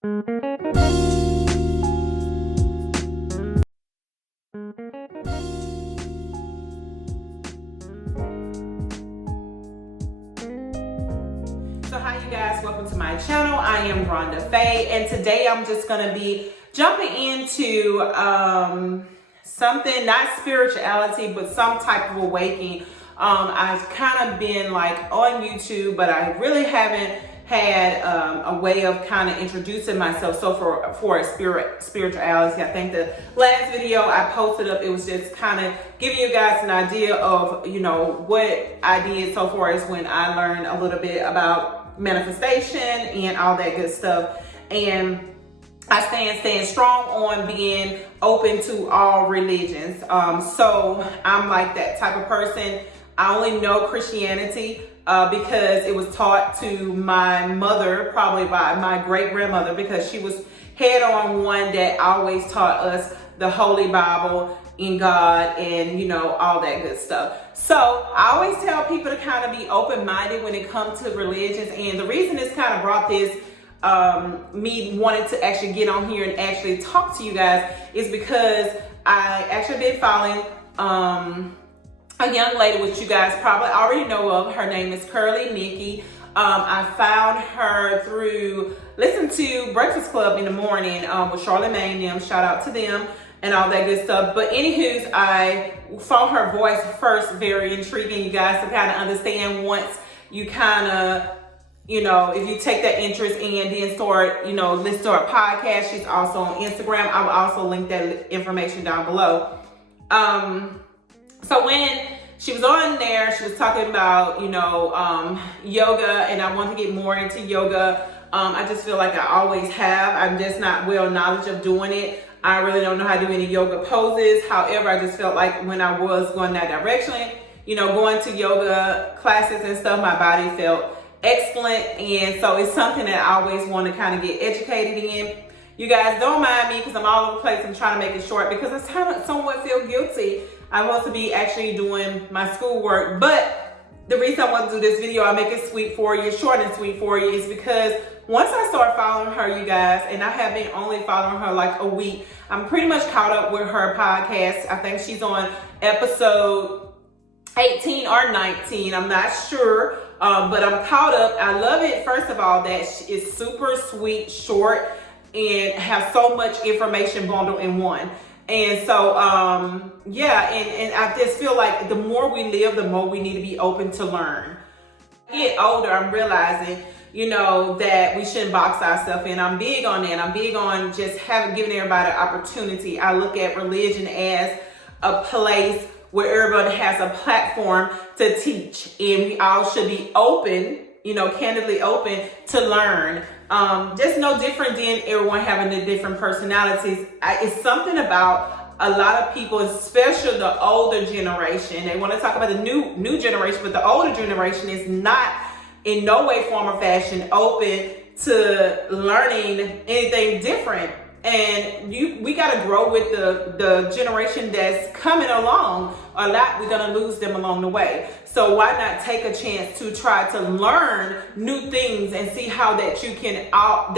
So hi you guys, welcome to my channel. I am Rhonda Faye, and today I'm just going to be jumping into something, not spirituality, but some type of awakening. I've kind of been like on YouTube, but I really haven't had a way of kind of introducing myself. So for spirituality, I think the last video I posted up, it was just kind of giving you guys an idea of, you know, what I did so far as when I learned a little bit about manifestation and all that good stuff. And I stand strong on being open to all religions. So I'm like that type of person. I only know Christianity because it was taught to my mother, probably by my great grandmother, because she was head on one that always taught us the Holy Bible in God and, you know, all that good stuff. So I always tell people to kind of be open-minded when it comes to religions. And the reason this kind of brought this, me wanting to actually get on here and actually talk to you guys, is because I actually been following a young lady, which you guys probably already know of. Her name is Nikki. I found her through listen to Breakfast Club in the morning with Charlamagne, them, shout out to them and all that good stuff. But anywho, I found her voice first very intriguing, you guys, to kind of understand once you kind of, you know, if you take that interest and then start, you know, listen to her podcast. She's also on Instagram. I will also link that information down below. So when she was on there, she was talking about, you know, yoga, and I want to get more into yoga. I just feel like I always have. I'm just not well knowledge of doing it. I really don't know how to do any yoga poses. However, I just felt like when I was going that direction, you know, going to yoga classes and stuff, my body felt excellent. And so it's something that I always want to kind of get educated in. You guys don't mind me because I'm all over the place. I'm trying to make it short because I kind of somewhat feel guilty. I want to be actually doing my schoolwork, but the reason I want to do this video, I make it sweet for you, short and sweet for you, is because once I start following her, you guys, and I have been only following her like a week, I'm pretty much caught up with her podcast. I think she's on episode 18 or 19. I'm not sure, but I'm caught up. I love it, first of all, that it's super sweet, short, and have so much information bundled in one. And so, yeah, and I just feel like the more we live, the more we need to be open to learn. As I get older, I'm realizing, you know, that we shouldn't box ourselves in. I'm big on that. I'm big on just giving everybody an opportunity. I look at religion as a place where everybody has a platform to teach, and we all should be open, you know, candidly open to learn. Just no different than everyone having the different personalities. It's something about a lot of people, especially the older generation. They want to talk about the new generation, but the older generation is not in no way, form, or fashion open to learning anything different. And we got to grow with the generation that's coming along. A lot, we're going to lose them along the way. So why not take a chance to try to learn new things and see how that you can all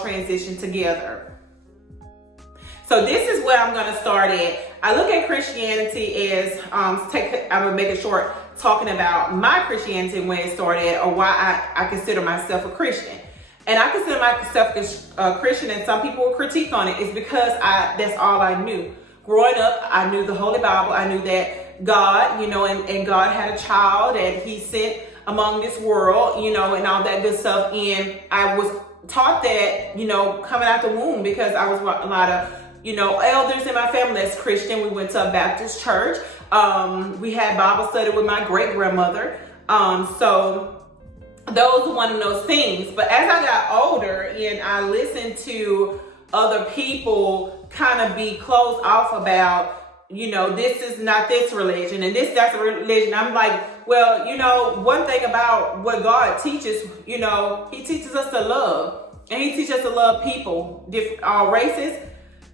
transition together. So this is where I'm going to start at. I look at Christianity as, I'm going to make it short, talking about my Christianity, when it started, or why I consider myself a Christian. And I consider myself a Christian, and some people will critique on it. It's because that's all I knew. Growing up, I knew the Holy Bible. I knew that God, you know, and God had a child that he sent among this world, you know, and all that good stuff. And I was taught that, you know, coming out the womb, because I was a lot of, you know, elders in my family that's Christian. We went to a Baptist church. We had Bible study with my great grandmother. So those are one of those things. But as I got older and I listened to other people kind of be closed off about, you know, this is not this religion and that's a religion. I'm like, well, you know, one thing about what God teaches, you know, he teaches us to love, and he teaches us to love people, all races,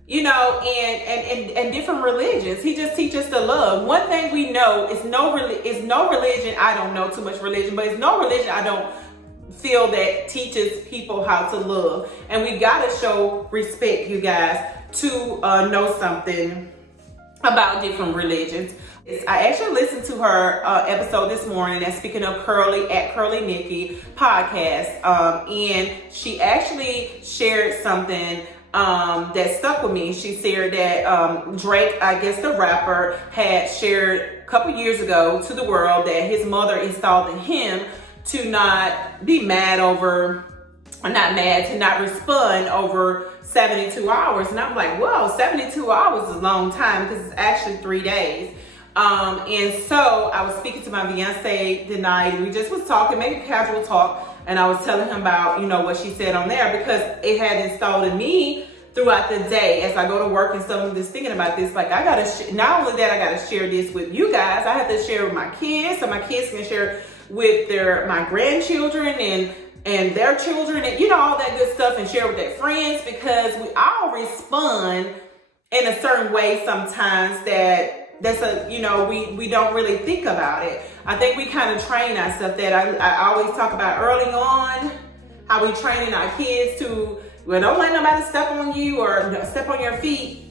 you know, and different religions. He just teaches us to love. One thing we know is no religion. I don't know too much religion, but it's no religion I don't feel that teaches people how to love. And we gotta show respect, you guys, to know something about different religions. I actually listened to her episode this morning, and speaking of Curly at Curly Nikki podcast, and she actually shared something that stuck with me. She shared that Drake, I guess the rapper, had shared a couple years ago to the world that his mother installed in him to not be mad over, or not mad, to not respond over 72 hours. And I'm like, whoa, 72 hours is a long time, because it's actually 3 days. And so I was speaking to my fiance tonight. We just was talking, maybe casual talk, and I was telling him about, you know, what she said on there, because it had installed in me throughout the day as I go to work and stuff. I'm just thinking about this, like, I gotta not only that, I gotta share this with you guys, I have to share with my kids, so my kids can share with my grandchildren and their children, and you know, all that good stuff, and share with their friends, because we all respond in a certain way sometimes that's a, you know, we don't really think about it. I think we kind of train ourselves that I always talk about early on, how we training our kids to, well, don't let nobody step on you or step on your feet.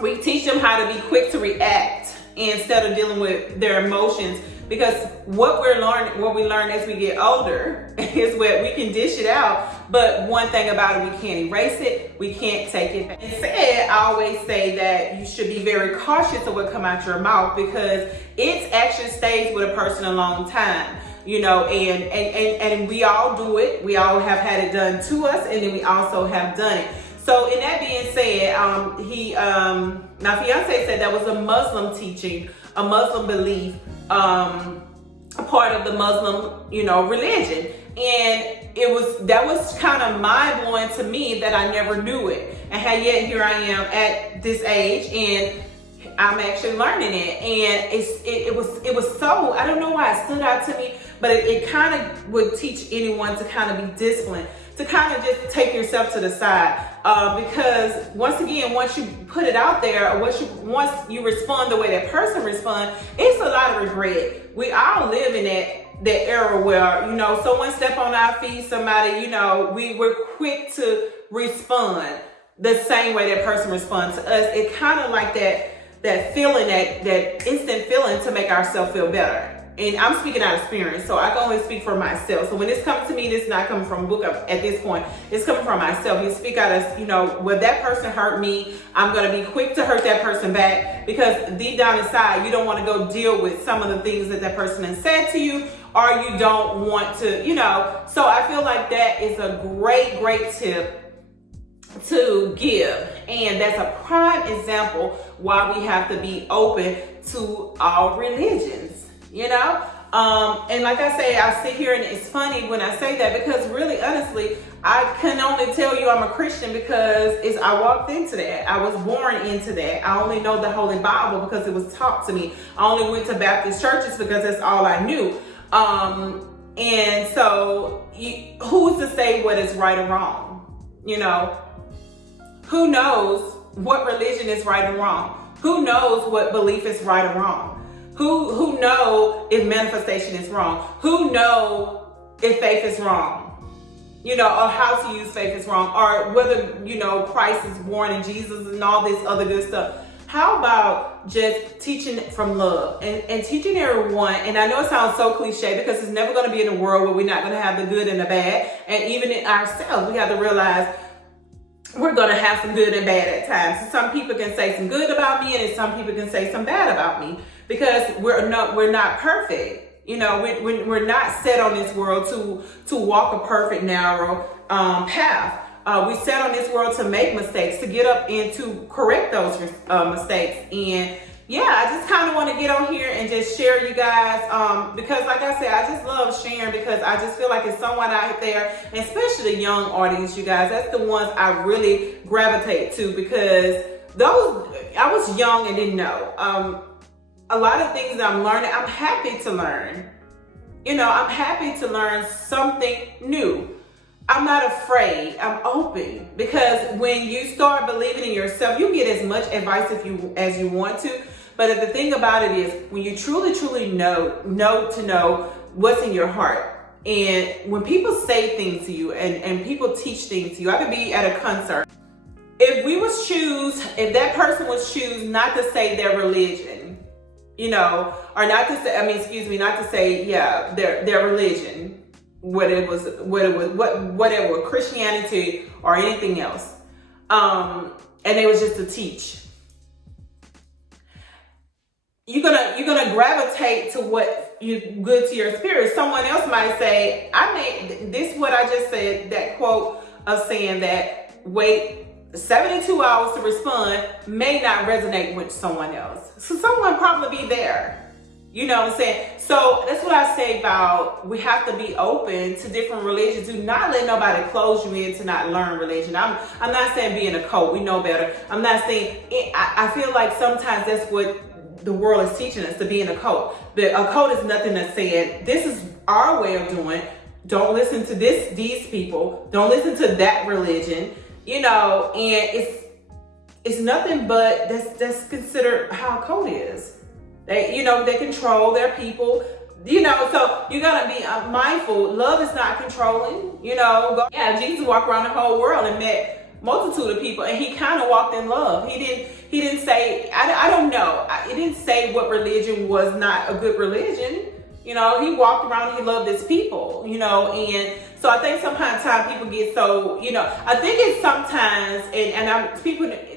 We teach them how to be quick to react instead of dealing with their emotions, because what we learn as we get older is what we can dish it out, but one thing about it, we can't erase it, we can't take it back. Instead, I always say that you should be very cautious of what come out your mouth, because it actually stays with a person a long time. You know, and we all do it. We all have had it done to us, and then we also have done it. So in that being said, my fiance said that was a Muslim teaching, a Muslim belief, a part of the Muslim, you know, religion. And that was kind of mind blowing to me that I never knew it. And yet here I am at this age, and I'm actually learning it. And it was so, I don't know why it stood out to me, but it kind of would teach anyone to kind of be disciplined, to kind of just take yourself to the side. Because once again, once you put it out there, or once you respond the way that person responds, it's a lot of regret. We all live in that era where, you know, someone step on our feet, somebody, you know, we're quick to respond the same way that person responds to us. It kind of like that feeling, that instant feeling to make ourselves feel better. And I'm speaking out of experience, so I can only speak for myself. So when this comes to me, this is not coming from a book at this point. It's coming from myself. You speak out of, you know, when that person hurt me, I'm going to be quick to hurt that person back, because deep down inside, you don't want to go deal with some of the things that person has said to you, or you don't want to, you know. So I feel like that is a great tip to give. And that's a prime example why we have to be open to all religions. You know, and like I say, I sit here and it's funny when I say that, because really, honestly, I can only tell you I'm a Christian because I walked into that. I was born into that. I only know the Holy Bible because it was taught to me. I only went to Baptist churches because that's all I knew. And so who's to say what is right or wrong? You know, who knows what religion is right or wrong? Who knows what belief is right or wrong? Who know if manifestation is wrong? Who know if faith is wrong? You know, or how to use faith is wrong, or whether, you know, Christ is born in Jesus and all this other good stuff. How about just teaching from love and teaching everyone? And I know it sounds so cliche, because it's never going to be in a world where we're not going to have the good and the bad. And even in ourselves, we have to realize we're going to have some good and bad at times. So some people can say some good about me, and some people can say some bad about me, because we're not perfect. You know, we're not set on this world to walk a perfect narrow path. We set on this world to make mistakes, to get up and to correct those mistakes. And yeah, I just kind of want to get on here and just share you guys, because like I said, I just love sharing, because I just feel like it's someone out there, and especially the young audience, you guys, that's the ones I really gravitate to, because I was young and didn't know. A lot of things that I'm learning, I'm happy to learn. You know, I'm happy to learn something new. I'm not afraid. I'm open, because when you start believing in yourself, you get as much advice as you want to. But the thing about it is, when you truly know what's in your heart, And when people say things to you and people teach things to you, I could be at a concert. If that person would choose not to say their religion, or not to say, not to say, their religion, whatever, Christianity or anything else. And it was just to teach. You're gonna gravitate to what you good to your spirit. Someone else might say, what I just said, that quote of saying that wait 72 hours to respond may not resonate with someone else. So someone probably be there. You know what I'm saying? So that's what I say about we have to be open to different religions. Do not let nobody close you in to not learn religion. I'm not saying be in a cult. We know better. I'm not saying I feel like sometimes that's what the world is teaching us, to be in a cult. But a cult is nothing that's saying this is our way of doing. Don't listen to these people. Don't listen to that religion. And it's nothing but that's considered how a cult is. They control their people. So you gotta be mindful. Love is not controlling. Jesus walked around the whole world and met multitude of people, and he kind of walked in love. He didn't say, I don't know. He didn't say what religion was not a good religion. He walked around and he loved his people, and so I think sometimes people get so, I think it's sometimes,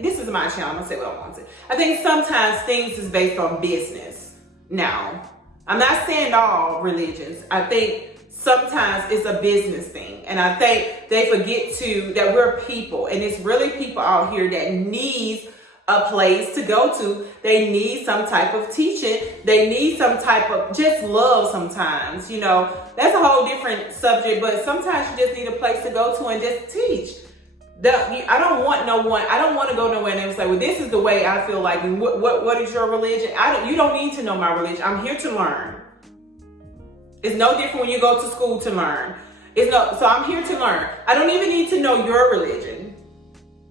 this is my channel, I'm gonna say what I want to say. I think sometimes things is based on business. Now, I'm not saying all religions. I think sometimes it's a business thing. And I think they forget that we're people, and it's really people out here that needs a place to go to. They need some type of teaching. They need some type of just love sometimes, that's a whole different subject, but sometimes you just need a place to go to and just teach. I don't want to go nowhere and say, well, this is the way I feel like, and what is your religion? You don't need to know my religion. I'm here to learn. It's no different when you go to school to learn. So I'm here to learn. I don't even need to know your religion.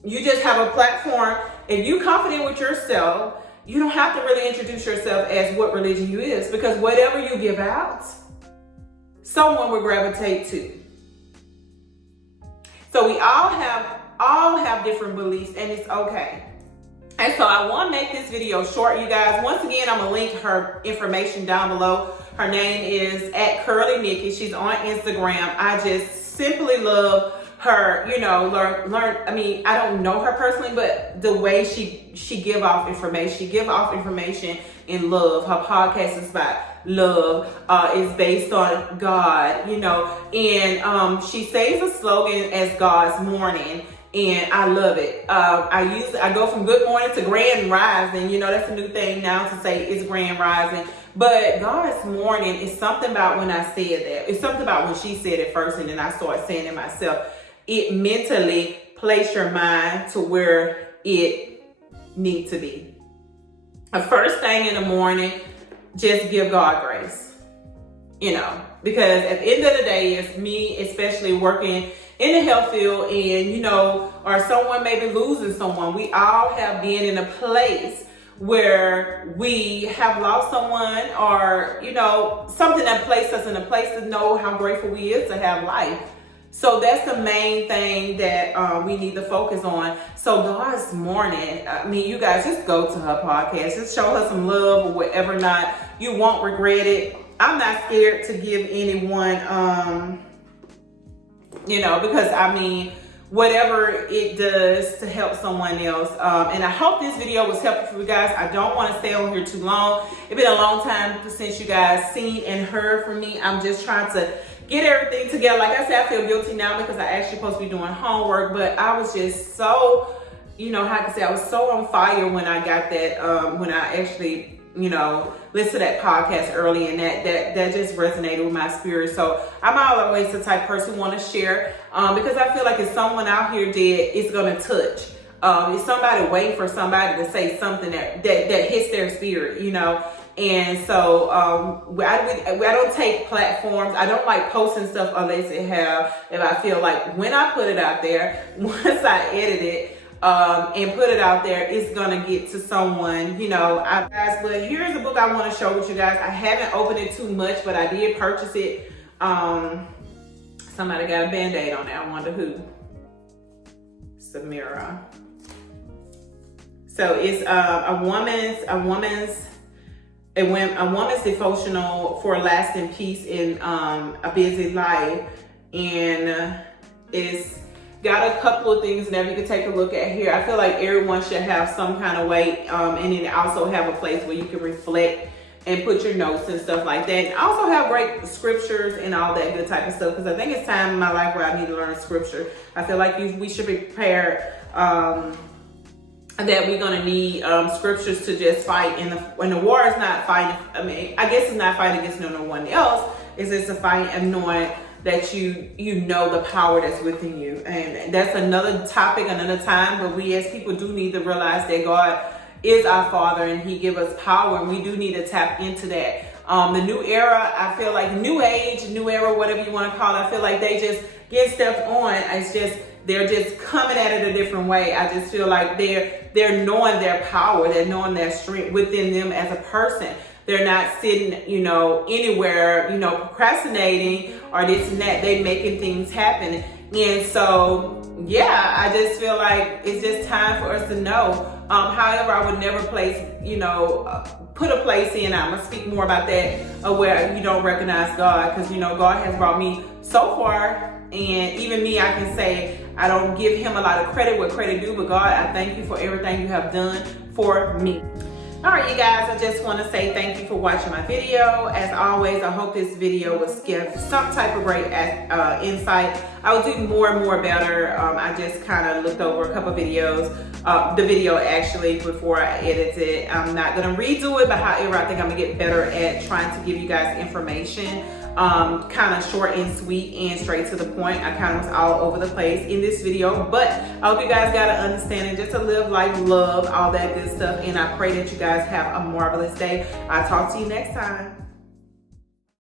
You just have a platform. If you're confident with yourself, you don't have to really introduce yourself as what religion you is, because whatever you give out, someone will gravitate to. So we all have different beliefs, and it's okay. And so I want to make this video short, you guys. Once again, I'm gonna link her information down below. Her name is @CurlyNikki. She's on Instagram. I just simply love her, I don't know her personally, but the way she give off information in love. Her podcast is about love, is based on God, and she says a slogan as God's morning, and I love it. I go from good morning to grand rising, that's a new thing now to say it's grand rising. But God's morning is something about when I said that. It's something about when she said it first, and then I started saying it myself. It mentally place your mind to where it needs to be. The first thing in the morning, just give God grace. Because at the end of the day, it's me, especially working in the health field, and or someone maybe losing someone. We all have been in a place where we have lost someone, or something that placed us in a place to know how grateful we is to have life. So that's the main thing that we need to focus on. So God's morning, you guys just go to her podcast, just show her some love or whatever. Not, you won't regret it. I'm not scared to give anyone, because whatever it does to help someone else. And I hope this video was helpful for you guys. I don't want to stay on here too long. It's been a long time since you guys seen and heard from me. I'm just trying to get everything together. Like I said, I feel guilty now because I actually supposed to be doing homework, but I was just so, I was so on fire when I got that, when I actually, listened to that podcast early, and that just resonated with my spirit. So I'm always the type of person who want to share, because I feel like if someone out here did, it's going to touch. It's somebody waiting for somebody to say something that hits their spirit, And so I don't take platforms. I don't like posting stuff unless if I feel like when I put it out there, once I edit it and put it out there, it's gonna get to someone, guys. But here's a book I want to show with you guys. I haven't opened it too much, but I did purchase it Somebody got a band-aid on it. I wonder who. Samira. So it's a woman's devotional for lasting peace in a busy life, and it's got a couple of things that you can take a look at here. I feel like everyone should have some kind of way, and then also have a place where you can reflect and put your notes and stuff like that. And I also have great scriptures and all that good type of stuff, because I think it's time in my life where I need to learn scripture. I feel like we should be prepared that we're gonna need scriptures to just fight. And when the war is not fighting, I mean, I guess it's not fighting against no one else. It's just a fight and knowing that you know the power that's within you. And that's another topic, another time. But we as people do need to realize that God is our Father and He give us power, and we do need to tap into that. The new era, I feel like new age, new era, whatever you want to call it, I feel like they just get stepped on. It's just, they're just coming at it a different way. I just feel like they're knowing their power, they're knowing their strength within them as a person. They're not sitting, anywhere, procrastinating or this and that. They making things happen. And so, yeah, I just feel like it's just time for us to know. However, I would never put a place in. I'm going to speak more about that, where you don't recognize God, because, God has brought me so far. And even me, I can say I don't give Him a lot of credit where credit due, but God, I thank you for everything you have done for me. All right, you guys, I just want to say thank you for watching my video. As always, I hope this video was give some type of great insight. I will do more and more better. I just kind of looked over a couple videos, the video actually, before I edit it. I'm not going to redo it, but however, I think I'm going to get better at trying to give you guys information. Kind of short and sweet and straight to the point. I kind of was all over the place in this video, but I hope you guys got an understanding just to live life, love, all that good stuff. And I pray that you guys have a marvelous day. I'll talk to you next time.